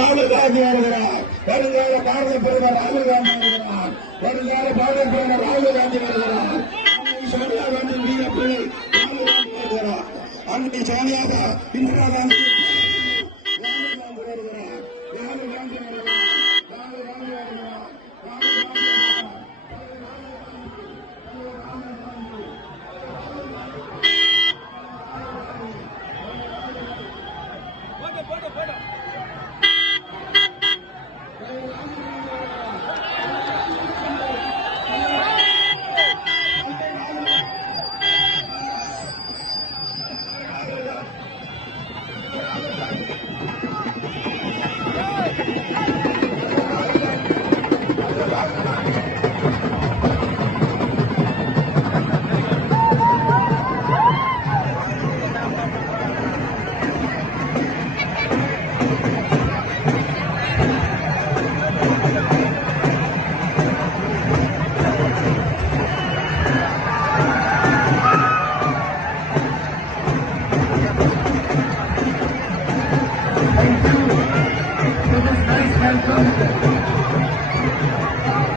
ராகுல் காந்தி வருகிறார். வருங்கால பாரத பிரதமர் ராகுல் காந்தி வருகிறார். வருங்கால பாரத பிரதமர் ராகுல் காந்தி வருகிறார். சோனியா காந்தி வீர பிள்ளை ராகுல் காந்தி வருகிறார். அன்னை சோனியாக இந்திரா காந்தி ராகுல் காந்தி வருகிறார். ராகுல் காந்தி வருகிறார். ராகுல் காந்தி வருகிறார். Thank you for this nice welcome.